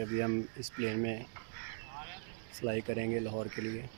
अभी हम इस प्लेन में फ्लाई करेंगे लाहौर के लिए।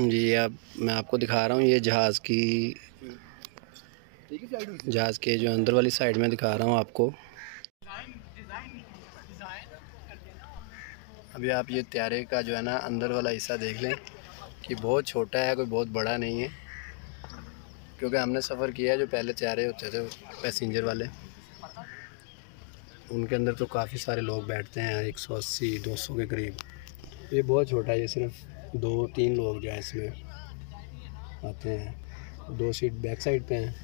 जी अब मैं आपको दिखा रहा हूँ ये जहाज़ के जो अंदर वाली साइड में दिखा रहा हूँ आपको। अभी आप ये त्यारे का जो है ना अंदर वाला हिस्सा देख लें कि बहुत छोटा है, कोई बहुत बड़ा नहीं है। क्योंकि हमने सफ़र किया है जो पहले त्यारे होते थे पैसेंजर वाले, उनके अंदर तो काफ़ी सारे लोग बैठते हैं, 180-200 के करीब। ये बहुत छोटा है, ये सिर्फ 2-3 लोग जो है इसमें आते हैं। 2 सीट बैक साइड पे हैं।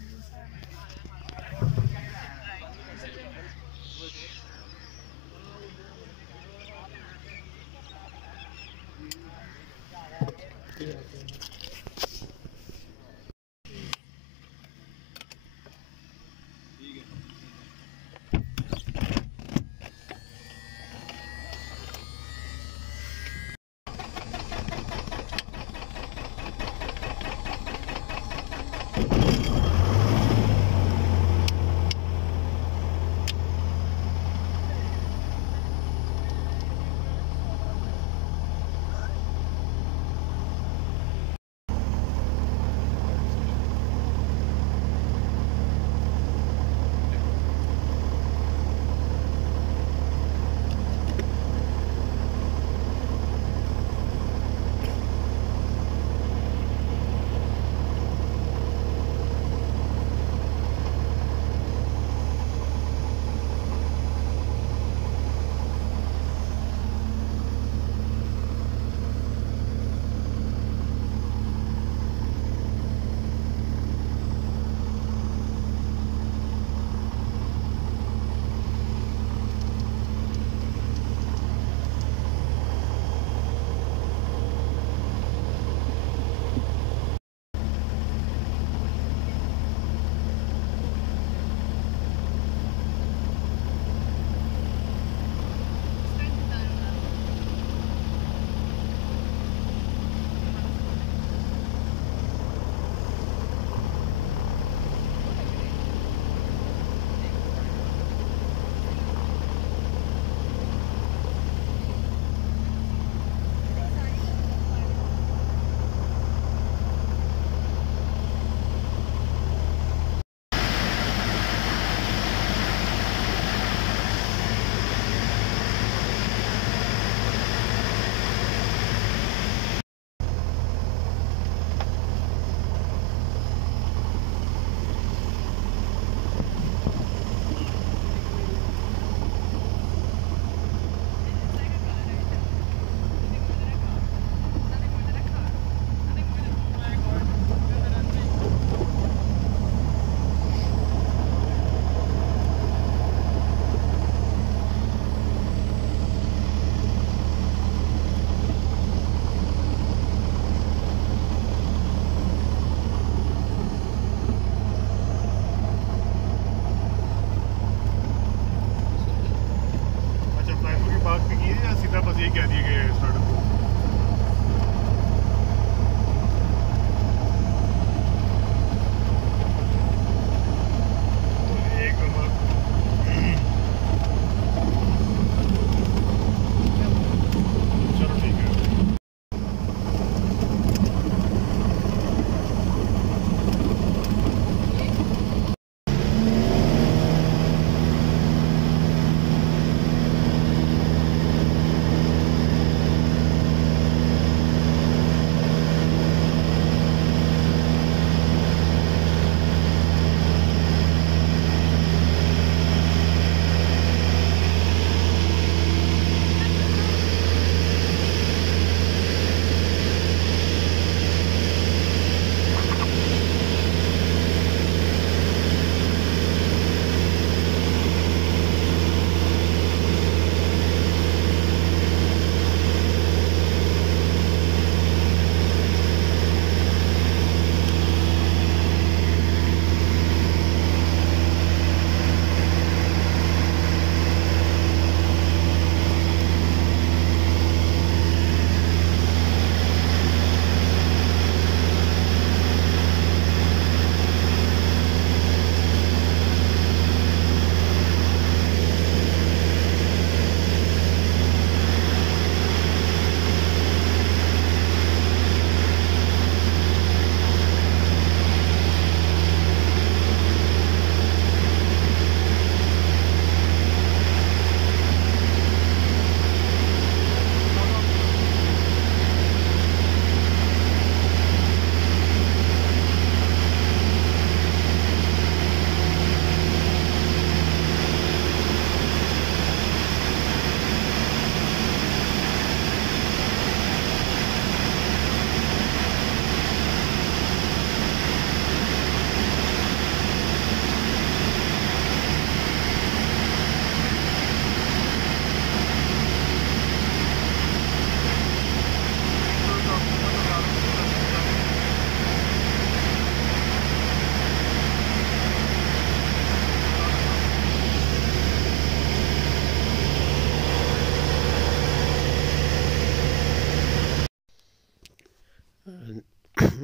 बस यही कह दिए गए स्टार्टअप को।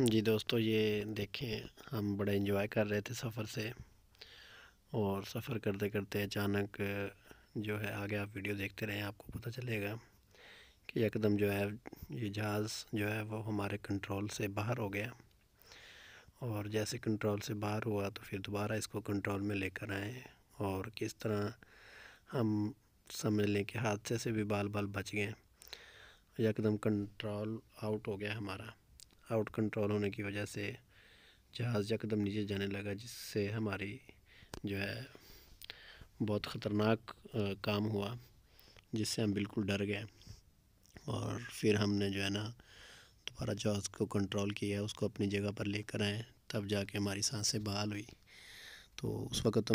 जी दोस्तों, ये देखें, हम बड़ा एंजॉय कर रहे थे सफ़र से, और सफ़र करते करते अचानक जो है, आगे आप वीडियो देखते रहें, आपको पता चलेगा कि एकदम जो है ये जहाज़ जो है वो हमारे कंट्रोल से बाहर हो गया। और जैसे कंट्रोल से बाहर हुआ तो फिर दोबारा इसको कंट्रोल में लेकर आए, और किस तरह हम समझ लें कि हादसे से भी बाल बाल बच गए। एकदम कंट्रोल आउट हो गया हमारा। आउट कंट्रोल होने की वजह से जहाज़ एकदम नीचे जाने लगा, जिससे हमारी जो है बहुत ख़तरनाक काम हुआ, जिससे हम बिल्कुल डर गए। और फिर हमने जो है ना दोबारा जहाज़ को कंट्रोल किया, उसको अपनी जगह पर लेकर आए, तब जाके हमारी सांसें बहाल हुई। तो उस वक़्त तो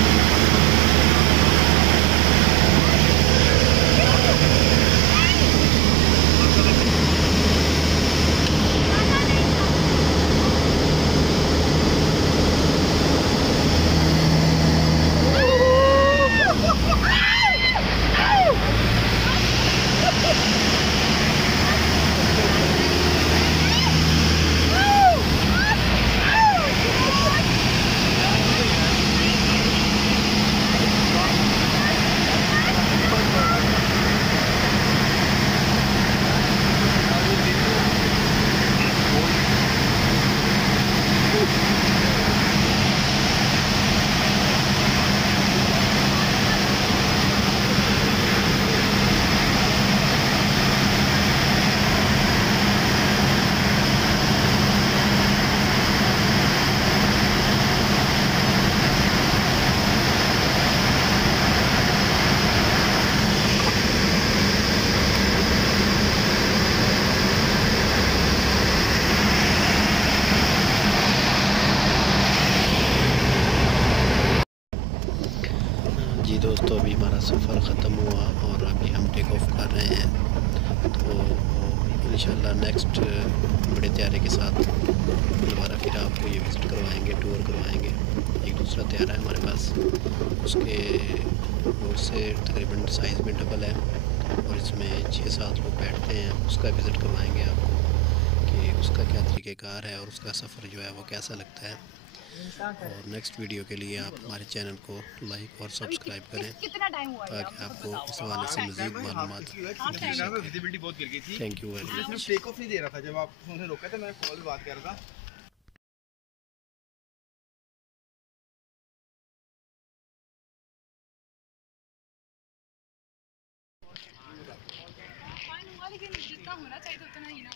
जी दोस्तों, अभी हमारा सफ़र ख़त्म हुआ और अभी हम टेक ऑफ कर रहे हैं। तो इंशाल्लाह नेक्स्ट बड़े त्यारे के साथ दोबारा फिर आपको ये विज़िट करवाएंगे, टूर करवाएंगे। एक दूसरा त्यारा है हमारे पास, उसके बहुत से तकरीबन साइज़ में डबल है, और इसमें 6-7 लोग बैठते हैं। उसका विज़िट करवाएंगे आपको कि उसका क्या तरीक़ेकार है और उसका सफ़र जो है वो कैसा लगता है। और नेक्स्ट वीडियो के लिए आप हमारे चैनल को लाइक और सब्सक्राइब करें, ताकि आपको इस हवाले से मज़ीद मालूमात मिल सके। Thank you very much. Take off नहीं दे रहा था जब आप उन्होंने रोका था, मैं कॉल बात कर रहा था। लेकिन जितना होना चाहिए उतना ही ना।